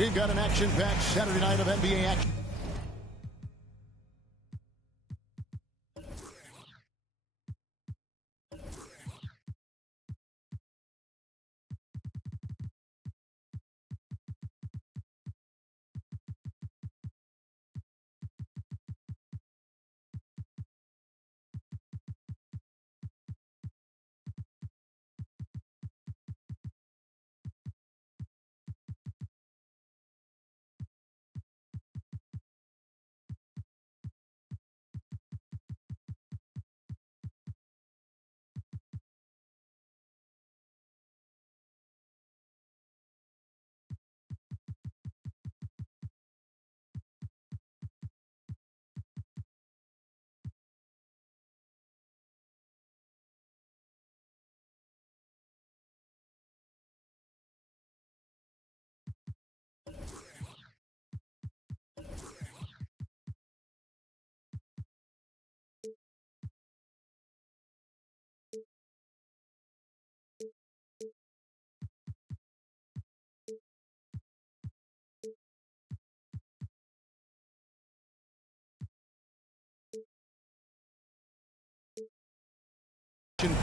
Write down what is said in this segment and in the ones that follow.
We've got an action-packed Saturday night of NBA action.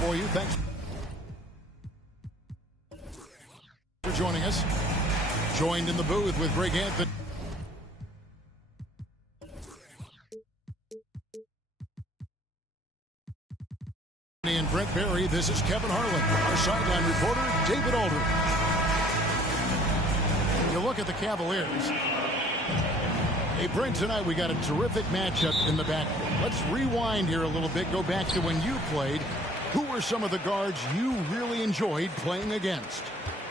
For you. Thanks for joining us. Joined in the booth with Greg Anthony and Brent Barry. This is Kevin Harlan, our sideline reporter, David Aldridge. You look at the Cavaliers. Hey, Brent, tonight we got a terrific matchup in the backcourt. Let's rewind here a little bit. Go back to when you played. Who were some of the guards you really enjoyed playing against?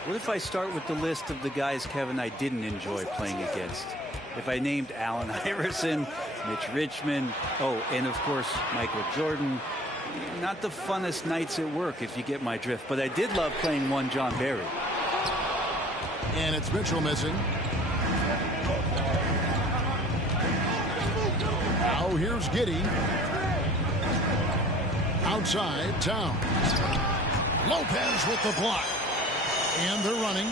What if I start with the list of the guys, Kevin, I didn't enjoy playing against? If I named Allen Iverson, Mitch Richmond, and of course, Michael Jordan, not the funnest nights at work, if you get my drift. But I did love playing one John Barry. And it's Mitchell missing. Now here's Giddey. Outside, Towns. Lopez with the block. And they're running.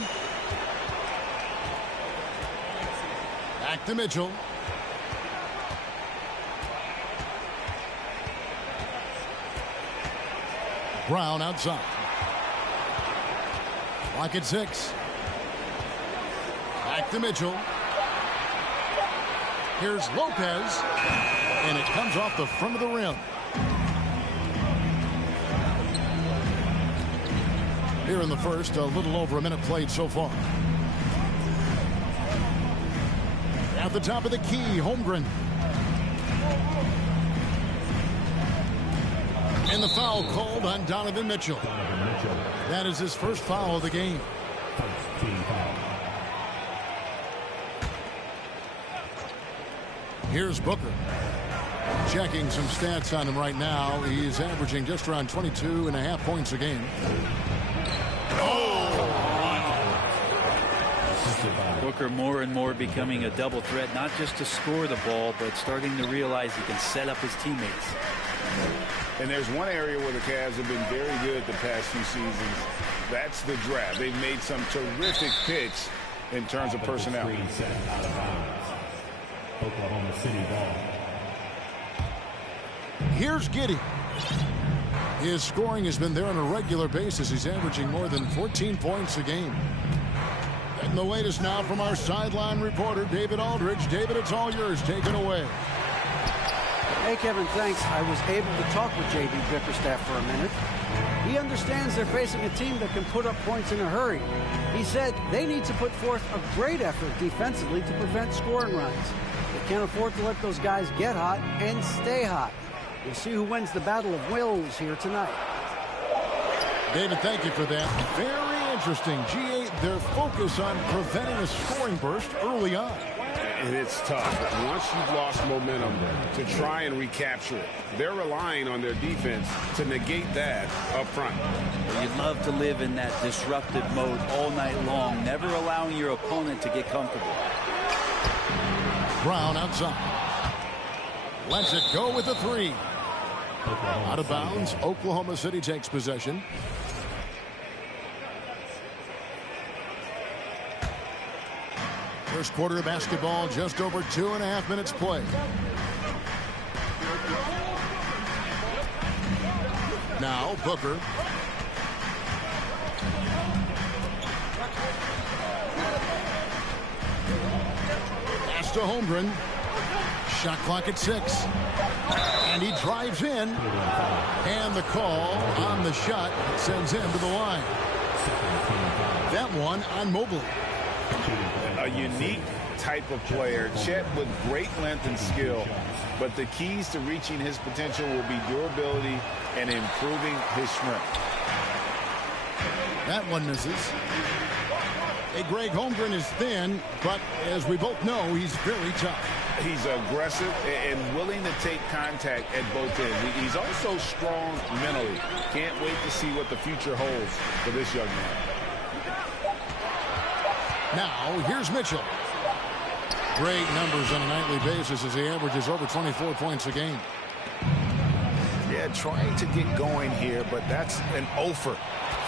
Back to Mitchell. Brown outside. Clock at 6. Back to Mitchell. Here's Lopez. And it comes off the front of the rim. Here in the first, a little over a minute played so far. At the top of the key, Holmgren. And the foul called on Donovan Mitchell. That is his first foul of the game. Here's Booker. Checking some stats on him right now. He's averaging just around 22.5 points a game. Booker more and more becoming a double threat, not just to score the ball, but starting to realize he can set up his teammates. And there's one area where the Cavs have been very good the past few seasons. That's the draft. They've made some terrific picks in terms of personnel. Oklahoma City ball. Here's Giddey. His scoring has been there on a regular basis. He's averaging more than 14 points a game. And the latest now from our sideline reporter, David Aldridge. David, it's all yours. Take it away. Hey, Kevin, thanks. I was able to talk with J.B. Bickerstaff for a minute. He understands they're facing a team that can put up points in a hurry. He said they need to put forth a great effort defensively to prevent scoring runs. They can't afford to let those guys get hot and stay hot. We'll see who wins the battle of wills here tonight. David, thank you for that. Very interesting. G8, their focus on preventing a scoring burst early on. And it's tough. Once you've lost momentum, to try and recapture it. They're relying on their defense to negate that up front. You'd love to live in that disruptive mode all night long, never allowing your opponent to get comfortable. Brown outside. Lets it go with a three. Out of bounds. Oklahoma City takes possession. First quarter of basketball, just over 2.5 minutes played. Now Booker. Pass to Holmgren. Shot clock at 6. And he drives in. And the call on the shot sends him to the line. That one on Mobley. A unique type of player. Chet with great length and skill. But the keys to reaching his potential will be durability and improving his strength. That one misses. Hey, Greg, Holmgren is thin, but as we both know, he's very tough. He's aggressive and willing to take contact at both ends. He's also strong mentally. Can't wait to see what the future holds for this young man. Now, here's Mitchell. Great numbers on a nightly basis as he averages over 24 points a game. Yeah, trying to get going here, but that's an offer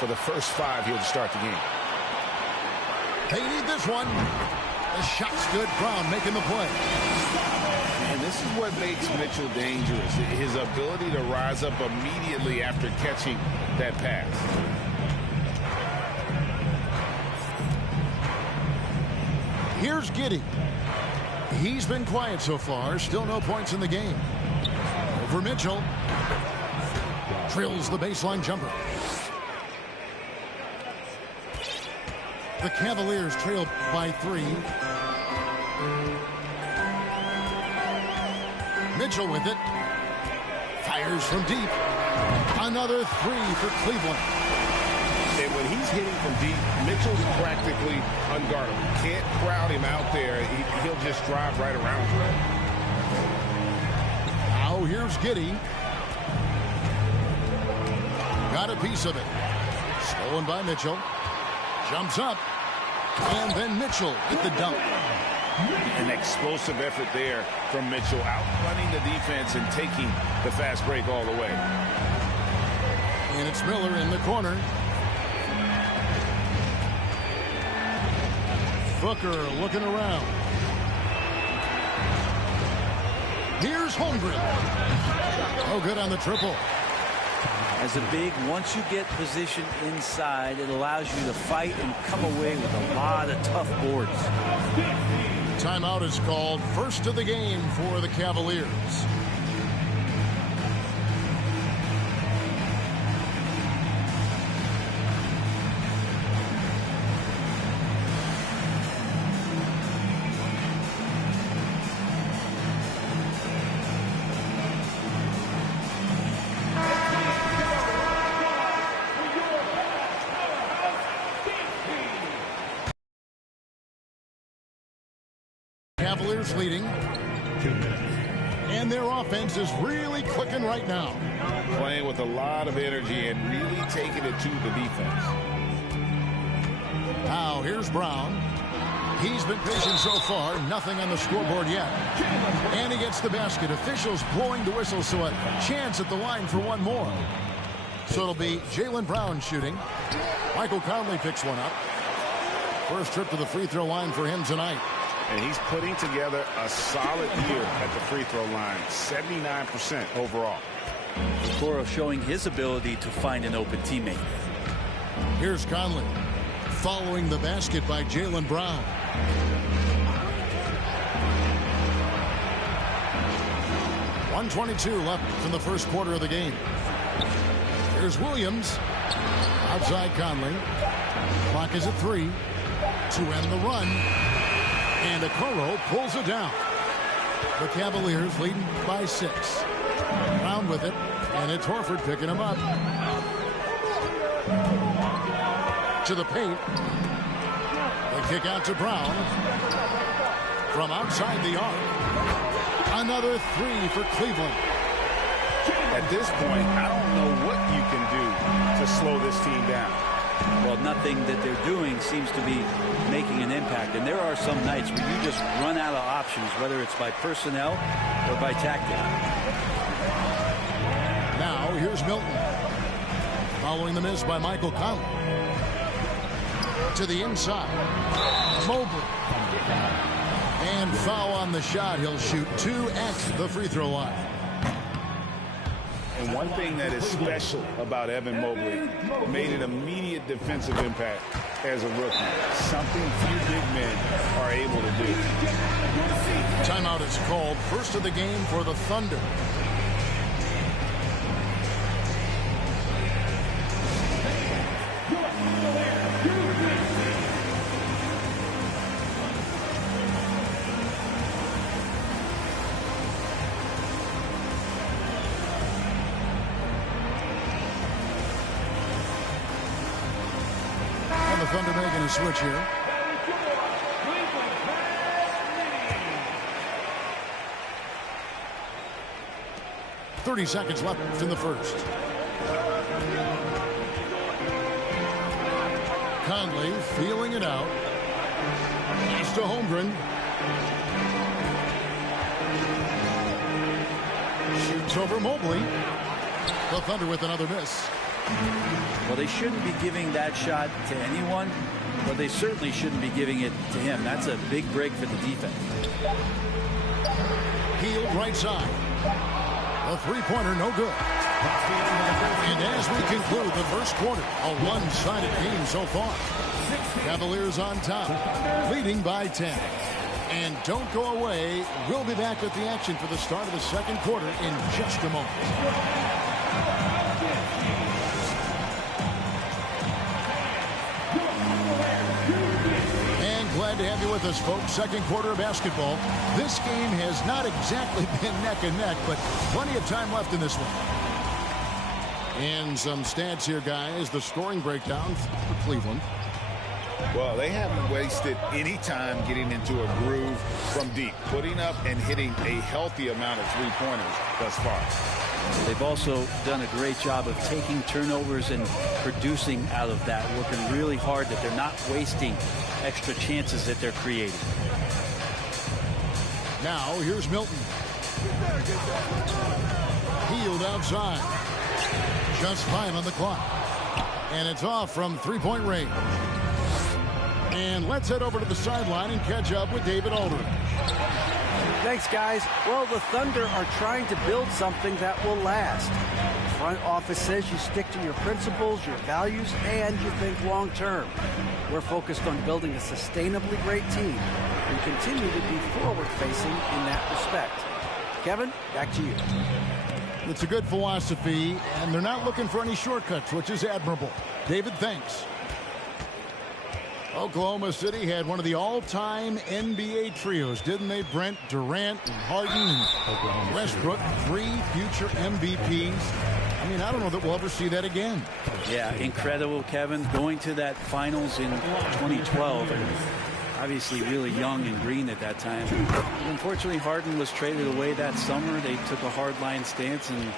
for the first 5 here to start the game. They need this one. The shot's good. Brown making the play. And this is what makes Mitchell dangerous. His ability to rise up immediately after catching that pass. Here's Giddey. He's been quiet so far. Still no points in the game. Over Mitchell. Drills the baseline jumper. The Cavaliers trail by 3. Mitchell with it. Fires from deep. Another 3 for Cleveland. And when he's hitting from deep, Mitchell's practically unguardable. Can't crowd him out there. He'll just drive right around him. Now here's Giddey. Got a piece of it. Stolen by Mitchell. Jumps up. And then Mitchell with the dunk. An explosive effort there from Mitchell, outrunning the defense and taking the fast break all the way. And it's Miller in the corner. Booker looking around. Here's Holmgren. Oh, good on the triple. As a big, once you get position inside, it allows you to fight and come away with a lot of tough boards. Timeout is called. First of the game for the Cavaliers. Cavaliers leading. 2 minutes. And their offense is really clicking right now. Playing with a lot of energy and really taking it to the defense. Now here's Brown. He's been patient so far. Nothing on the scoreboard yet. And he gets the basket. Officials blowing the whistle, so a chance at the line for one more. So it'll be Jaylen Brown shooting. Michael Conley picks one up. First trip to the free throw line for him tonight. And he's putting together a solid year at the free throw line. 79% overall. Okoro showing his ability to find an open teammate. Here's Conley. Following the basket by Jaylen Brown. .122 left from the first quarter of the game. Here's Williams. Outside Conley. Clock is at 3 to end the run. And Okoro pulls it down. The Cavaliers leading by 6. Brown with it. And it's Horford picking him up. To the paint. They kick out to Brown. From outside the arc. Another 3 for Cleveland. At this point, I don't know what you can do to slow this team down. Well, nothing that they're doing seems to be making an impact. And there are some nights where you just run out of options, whether it's by personnel or by tactic. Now, here's Milton. Following the miss by Michael Conley. To the inside. Mobley. And foul on the shot. He'll shoot 2 at the free throw line. And one thing that is special about Evan Mobley, made an immediate defensive impact as a rookie. Something few big men are able to do. Timeout is called. First of the game for the Thunder. The Thunder making a switch here. .30 seconds left in the first. Conley feeling it out. Pass to Holmgren. Shoots over Mobley. The Thunder with another miss. Well, they shouldn't be giving that shot to anyone, but they certainly shouldn't be giving it to him. That's a big break for the defense. Healed right side. A three-pointer, no good. And as we conclude the first quarter, a one-sided game so far. Cavaliers on top, leading by 10. And don't go away. We'll be back with the action for the start of the second quarter in just a moment. Glad to have you with us, folks. Second quarter of basketball. This game has not exactly been neck and neck, but plenty of time left in this one. And some stats here, guys. The scoring breakdown for Cleveland. Well, they haven't wasted any time getting into a groove from deep, putting up and hitting a healthy amount of three-pointers thus far. They've also done a great job of taking turnovers and producing out of that, working really hard that they're not wasting extra chances that they're creating. Now, here's Milton. Healed outside. Just 5 on the clock. And it's off from three-point range. And let's head over to the sideline and catch up with David Aldridge. Thanks, guys. Well, the Thunder are trying to build something that will last. The front office says you stick to your principles, your values, and you think long term. We're focused on building a sustainably great team and continue to be forward-facing in that respect. Kevin, back to you. It's a good philosophy, and they're not looking for any shortcuts, which is admirable. David, thanks. Oklahoma City had one of the all-time NBA trios, didn't they, Brent? Durant and Harden and Westbrook, 3 future MVPs. I mean, I don't know that we'll ever see that again. Yeah, incredible, Kevin. Going to that finals in 2012, and obviously really young and green at that time. Unfortunately, Harden was traded away that summer. They took a hardline stance, and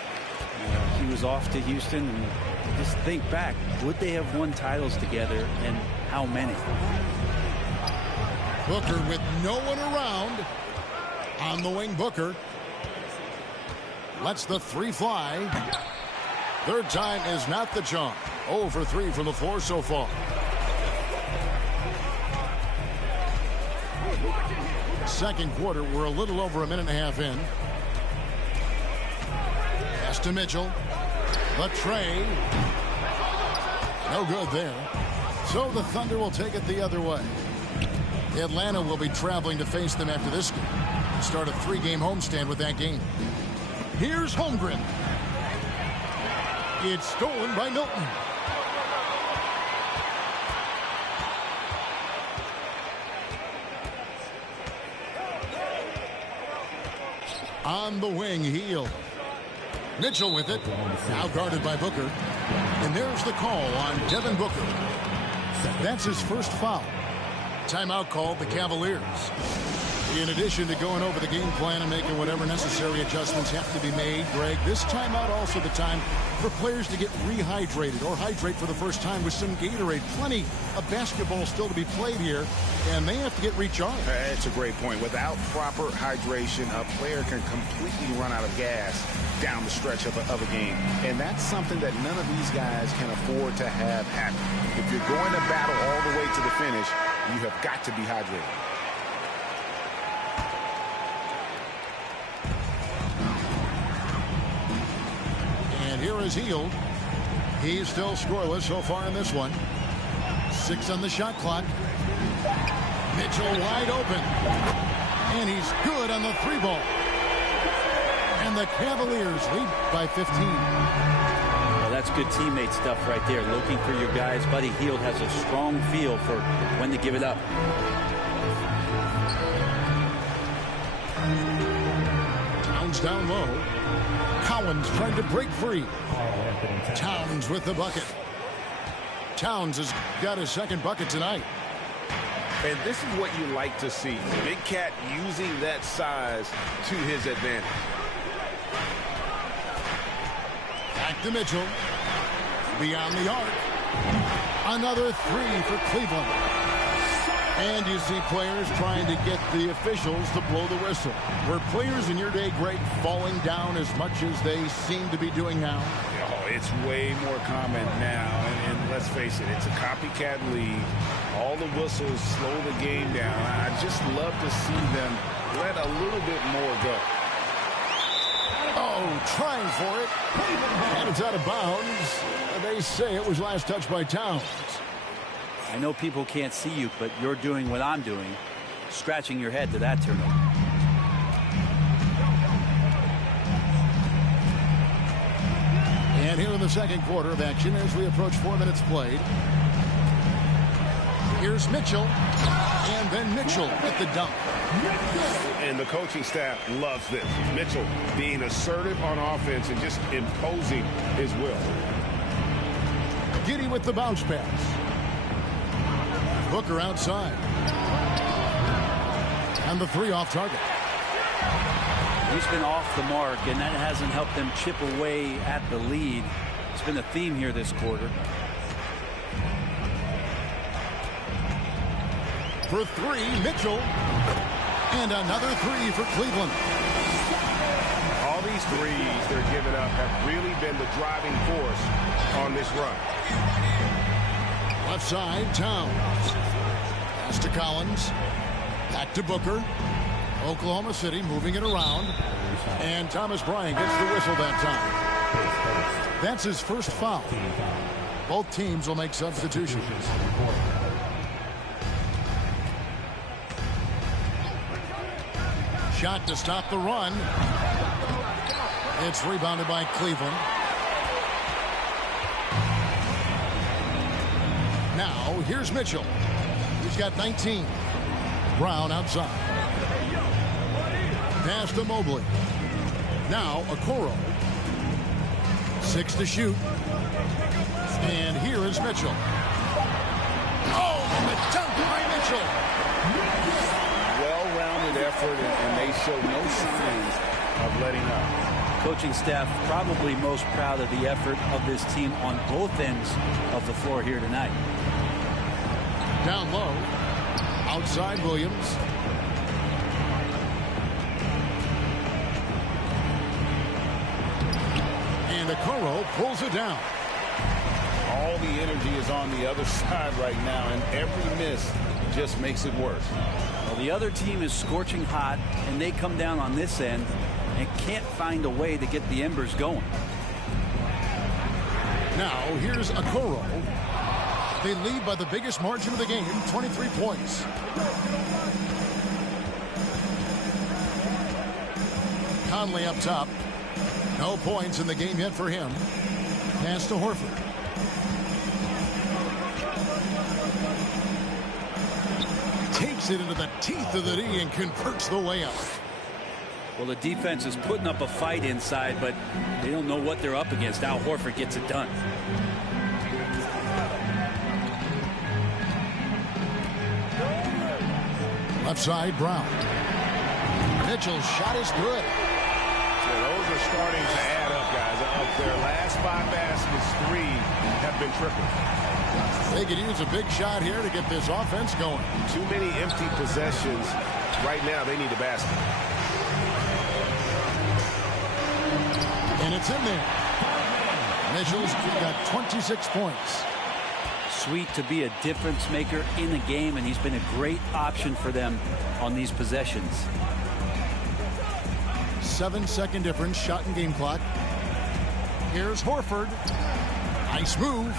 he was off to Houston. And just think back, would they have won titles together, and how many? Booker with no one around. On the wing, Booker lets the three fly. Third time is not the charm. 0 for 3 from the floor so far. Second quarter, we're a little over a minute and a half in. Pass to Mitchell. Latrey. No good there. So the Thunder will take it the other way. Atlanta will be traveling to face them after this game. Start a 3-game homestand with that game. Here's Holmgren. It's stolen by Milton. On the wing, Hield. Mitchell with it. Now guarded by Booker. And there's the call on Devin Booker. That's his first foul. Timeout called the Cavaliers. In addition to going over the game plan and making whatever necessary adjustments have to be made, Greg, this timeout also the time for players to get rehydrated or hydrate for the first time with some Gatorade. Plenty of basketball still to be played here, and they have to get recharged. That's a great point. Without proper hydration, a player can completely run out of gas down the stretch of a game. And that's something that none of these guys can afford to have happen. If you're going to battle all the way to the finish, you have got to be hydrated. And here is Hield. He's still scoreless so far in this one. 6 on the shot clock. Mitchell wide open. And he's good on the 3-ball. And the Cavaliers lead by 15. Well, that's good teammate stuff right there. Looking for your guys. Buddy Hield has a strong feel for when to give it up. Towns down low. Collins trying to break free. Towns with the bucket. Towns has got his second bucket tonight. And this is what you like to see. Big Cat using that size to his advantage. Back to Mitchell. Beyond the arc. Another 3 for Cleveland. And you see players trying to get the officials to blow the whistle. Were players in your day, Greg, falling down as much as they seem to be doing now? Oh, it's way more common now. And let's face it, it's a copycat league. All the whistles slow the game down. I just love to see them let a little bit more go. Oh, trying for it. And it's out of bounds. They say it was last touched by Towns. I know people can't see you, but you're doing what I'm doing, scratching your head to that turnover. And here in the second quarter of action as we approach 4 minutes played. Here's Mitchell, and then Mitchell at the dunk. And the coaching staff loves this. Mitchell being assertive on offense and just imposing his will. Giddy with the bounce pass. Booker outside. And the 3 off target. He's been off the mark, and that hasn't helped them chip away at the lead. It's been a theme here this quarter. For 3, Mitchell. And another 3 for Cleveland. All these threes they're giving up have really been the driving force on this run. Left side, Towns. Pass to Collins. Back to Booker. Oklahoma City moving it around. And Thomas Bryant gets the whistle that time. That's his first foul. Both teams will make substitutions. Shot to stop the run. It's rebounded by Cleveland. Now, here's Mitchell. He's got 19. Brown outside. Pass to Mobley. Now, Okoro. 6 to shoot. And here is Mitchell. Oh, and the dunk by Mitchell. Well-rounded effort, and they show no signs of letting up. Coaching staff probably most proud of the effort of this team on both ends of the floor here tonight. Down low. Outside Williams. And Okoro pulls it down. All the energy is on the other side right now, and every miss just makes it worse. Well, the other team is scorching hot, and they come down on this end and can't find a way to get the embers going. Now, here's Okoro. They lead by the biggest margin of the game, 23 points. Conley up top. No points in the game yet for him. Pass to Horford. Takes it into the teeth of the D and converts the layup. Well, the defense is putting up a fight inside, but they don't know what they're up against. Al Horford gets it done. Left side, Brown. Mitchell's shot is good. Yeah, those are starting to add up, guys. Of their last 5 baskets, 3 have been triples. They could use a big shot here to get this offense going. Too many empty possessions. Right now, they need a basket. And it's in there. Mitchell's got 26 points. Sweet to be a difference maker in the game, and he's been a great option for them on these possessions. 7-second difference, shot and game clock. Here's Horford. Nice move.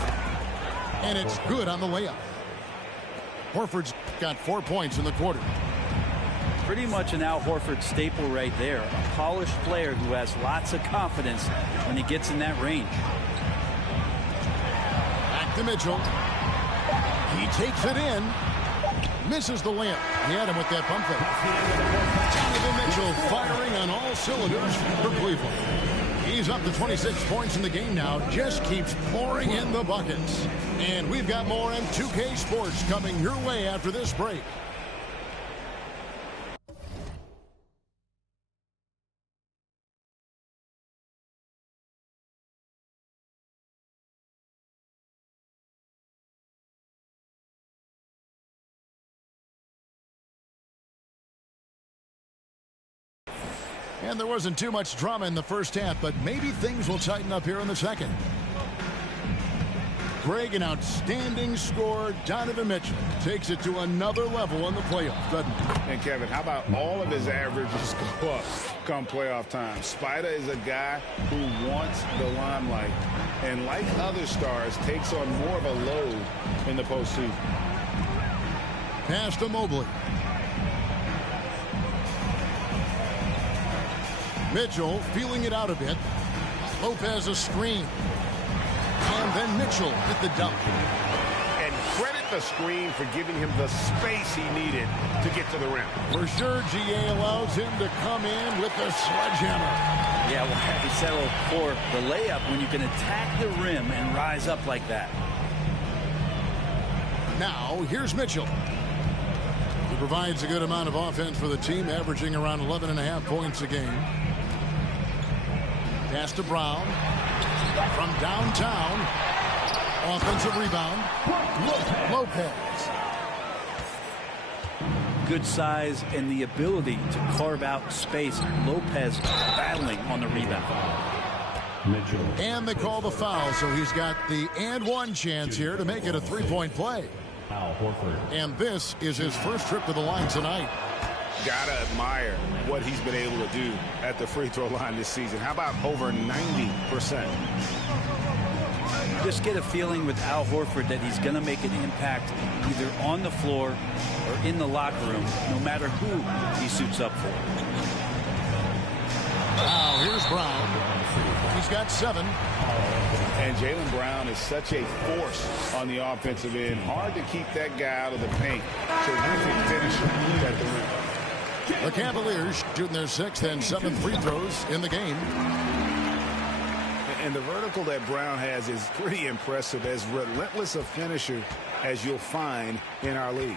And it's good on the layup. Horford's got 4 points in the quarter. Pretty much an Al Horford staple right there. A polished player who has lots of confidence when he gets in that range. Back to Mitchell. He takes it in. Misses the layup. He had him with that pump fake. Donovan Mitchell firing on all cylinders for Cleveland. He's up to 26 points in the game now. Just keeps pouring in the buckets. And we've got more M2K Sports coming your way after this break. And there wasn't too much drama in the first half, but maybe things will tighten up here in the second. Greg, an outstanding scorer. Donovan Mitchell takes it to another level in the playoffs, doesn't he? And Kevin, how about all of his averages go up come playoff time? Spider is a guy who wants the limelight, and like other stars, takes on more of a load in the postseason. Pass to Mobley. Mitchell feeling it out a bit. Lopez a screen. And then Mitchell hit the dunk. And credit the screen for giving him the space he needed to get to the rim. For sure, GA allows him to come in with the sledgehammer. Yeah, well, have you settle for the layup when you can attack the rim and rise up like that? Now, here's Mitchell. He provides a good amount of offense for the team, averaging around 11.5 points a game. Pass to Brown. From downtown. Offensive rebound. Lopez. Good size and the ability to carve out space. Lopez battling on the rebound. Mitchell. And they call the foul, so he's got the and one chance here to make it a three-point play. Al Horford. And this is his first trip to the line tonight. Gotta admire what he's been able to do at the free throw line this season. How about over 90%? Just get a feeling with Al Horford that he's going to make an impact either on the floor or in the locker room, no matter who he suits up for. Now here's Brown. He's got 7. And Jaylen Brown is such a force on the offensive end. Hard to keep that guy out of the paint. Terrific finisher at the rim. The Cavaliers shooting their 6th and 7th free throws in the game. And the vertical that Brown has is pretty impressive, as relentless a finisher as you'll find in our league.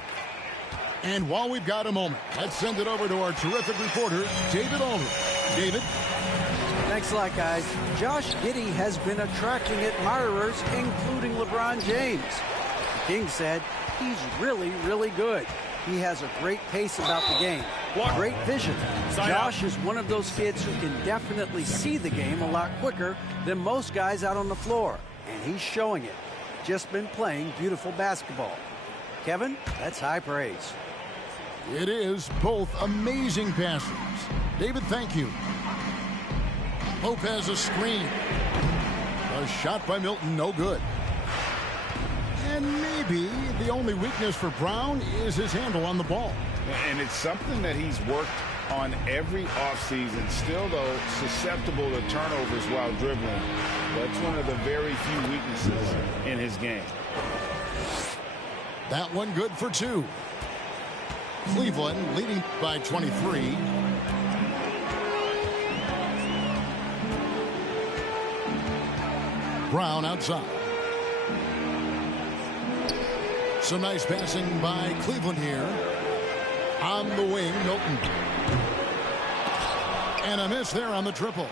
And while we've got a moment, let's send it over to our terrific reporter, David Aldridge. David? Thanks a lot, guys. Josh Giddey has been attracting admirers, including LeBron James. The King said he's really, really good. He has a great pace about the game. Great vision. Josh is one of those kids who can definitely see the game a lot quicker than most guys out on the floor. And he's showing it. Just been playing beautiful basketball. Kevin, that's high praise. It is both amazing passes. David, thank you. Lopez a screen. A shot by Milton, no good. And maybe the only weakness for Brown is his handle on the ball. And it's something that he's worked on every offseason. Still, though, susceptible to turnovers while dribbling. That's one of the very few weaknesses in his game. That one good for 2. Cleveland leading by 23. Brown outside. Some nice passing by Cleveland here. On the wing, Milton. And a miss there on the triple.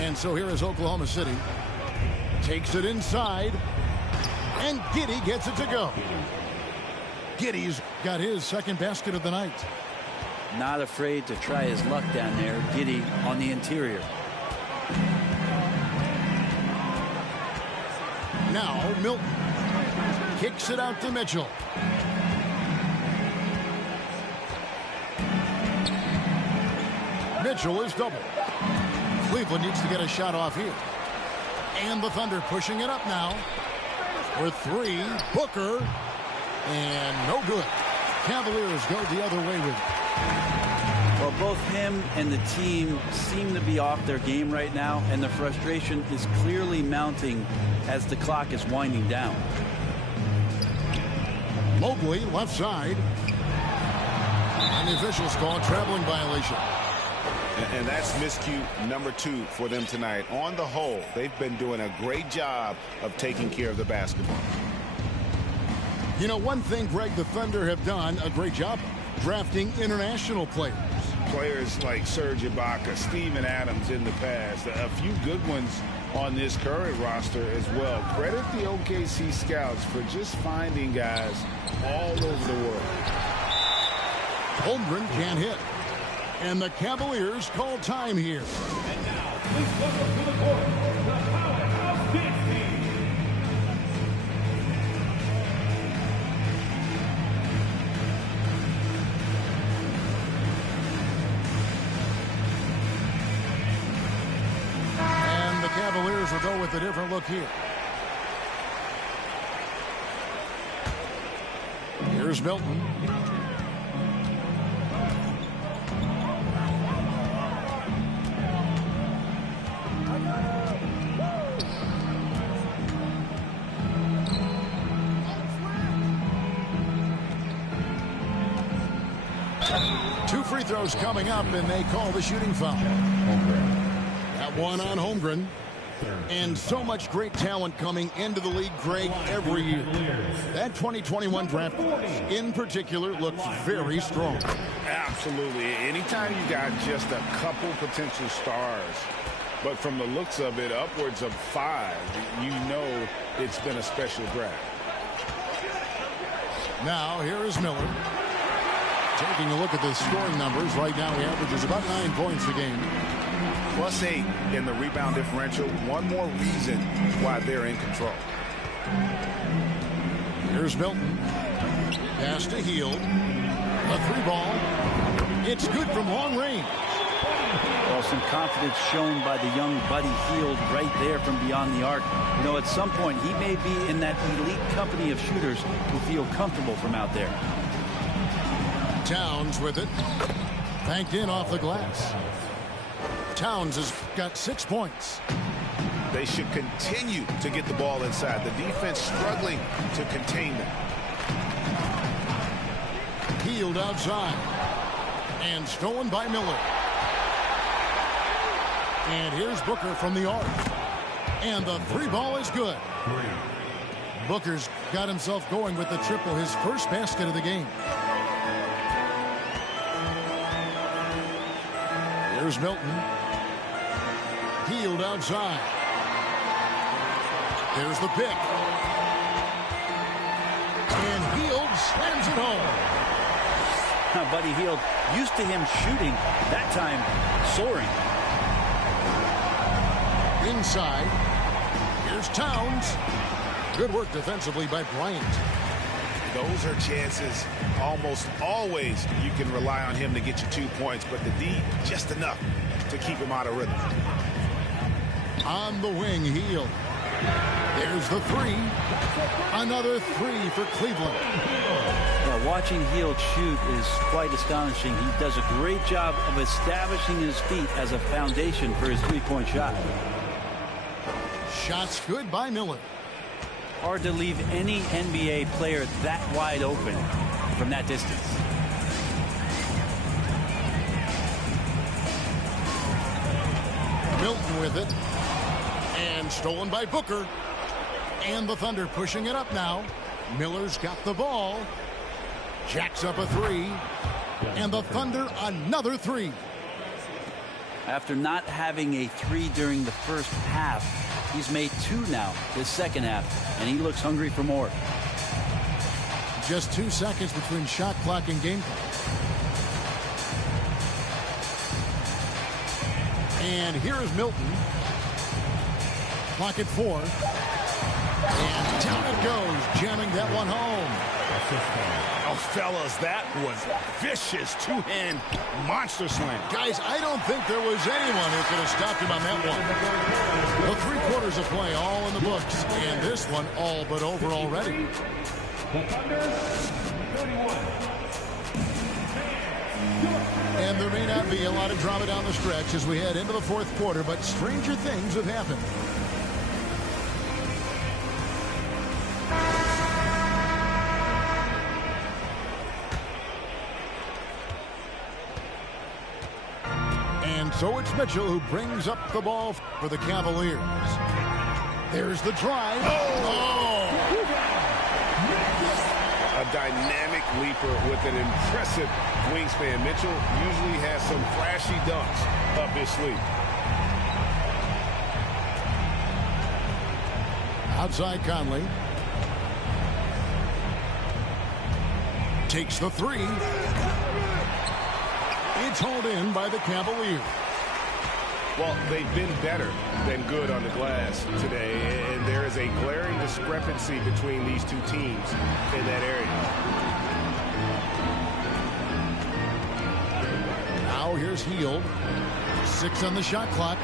And so here is Oklahoma City. Takes it inside. And Giddey gets it to go. Giddey's got his second basket of the night. Not afraid to try his luck down there. Giddey on the interior. Now Milton kicks it out to Mitchell. Mitchell is double. Cleveland needs to get a shot off here. And the Thunder pushing it up now. For three, Booker. And no good. Cavaliers go the other way with it. Well, both him and the team seem to be off their game right now, and the frustration is clearly mounting as the clock is winding down. Mobley, left side. And the officials call traveling violation. And that's miscue number 2 for them tonight. On the whole, they've been doing a great job of taking care of the basketball. You know, one thing, Greg, the Thunder have done a great job of drafting international players. Players like Serge Ibaka, Steven Adams in the past, a few good ones on this current roster as well. Credit the OKC scouts for just finding guys all over the world. Holmgren can't hit. And the Cavaliers call time here. And now, please welcome to the court, the powerhouse big team. And the Cavaliers will go with a different look here. Here's Milton. Two free throws coming up, and they call the shooting foul. That one on Holmgren. And so much great talent coming into the league, Greg, every year. That 2021 draft class, in particular, looks very strong. Absolutely. Anytime you got just a couple potential stars, but from the looks of it, upwards of 5, you know it's been a special draft. Now, here is Miller. Taking a look at the scoring numbers, right now he averages about 9 points a game. +8 in the rebound differential. One more reason why they're in control. Here's Milton. Pass to Hield. A 3-ball. It's good from long range. Well, some confidence shown by the young Buddy Hield right there from beyond the arc. You know, at some point, he may be in that elite company of shooters who feel comfortable from out there. Towns with it. Banked in off the glass. Towns has got 6 points. They should continue to get the ball inside. The defense struggling to contain them. Hield outside. And stolen by Miller. And here's Booker from the arc. And the 3-ball is good. Booker's got himself going with the triple, his first basket of the game. Here's Milton. Hield outside. There's the pick. And Hield slams it home. Buddy Hield, used to him shooting, that time soaring. Inside. Here's Towns. Good work defensively by Bryant. Those are chances almost always you can rely on him to get you 2 points, but the D just enough to keep him out of rhythm. On the wing, Hield. There's the 3. Another 3 for Cleveland. Well, watching Hield shoot is quite astonishing. He does a great job of establishing his feet as a foundation for his 3-point shot. Shots good by Miller. Hard to leave any NBA player that wide open from that distance. Milton with it. And stolen by Booker. And the Thunder pushing it up now. Miller's got the ball. Jacks up a 3. And the Thunder another 3. After not having a 3 during the first half, he's made 2 now this second half, and he looks hungry for more. Just 2 seconds between shot clock and game clock. And here is Milton. Clock at 4. And down it goes, jamming that one home. Oh, fellas, that was vicious two-hand monster slam. Guys, I don't think there was anyone who could have stopped him on that one. The 3 quarters of play all in the books, and this one all but over already. The Thundr, 31. And there may not be a lot of drama down the stretch as we head into the 4th quarter, but stranger things have happened. And so it's Mitchell who brings up the ball for the Cavaliers. There's the drive. Oh! A dynamic leaper with an impressive wingspan. Mitchell usually has some flashy dunks up his sleeve. Outside Conley. Takes the 3. It's hauled in by the Cavaliers. Well, they've been better than good on the glass today, and there is a glaring discrepancy between these two teams in that area. Now here's Hield. 6 on the shot clock.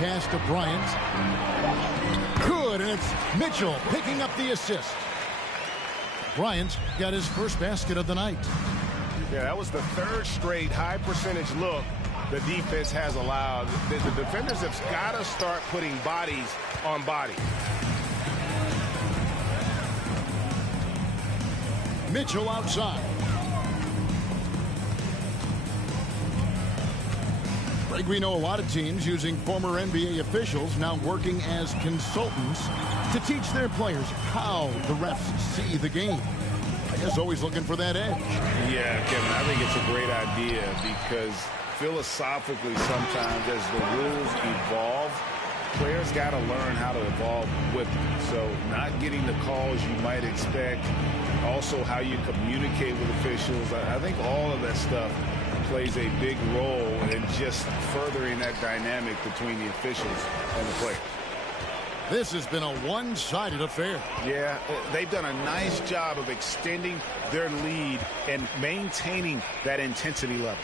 Pass to Bryant. Good, and it's Mitchell picking up the assist. Bryant got his first basket of the night. Yeah, that was the 3rd straight high percentage look the defense has allowed. The defenders have got to start putting bodies on bodies. Mitchell outside. Greg, we know a lot of teams using former NBA officials now working as consultants to teach their players how the refs see the game. I guess always looking for that edge. Yeah, Kevin, I think it's a great idea because philosophically sometimes as the rules evolve, players got to learn how to evolve with them. So not getting the calls you might expect, also how you communicate with officials. I think all of that stuff plays a big role in just furthering that dynamic between the officials and the players. This has been a one-sided affair. Yeah, they've done a nice job of extending their lead and maintaining that intensity level.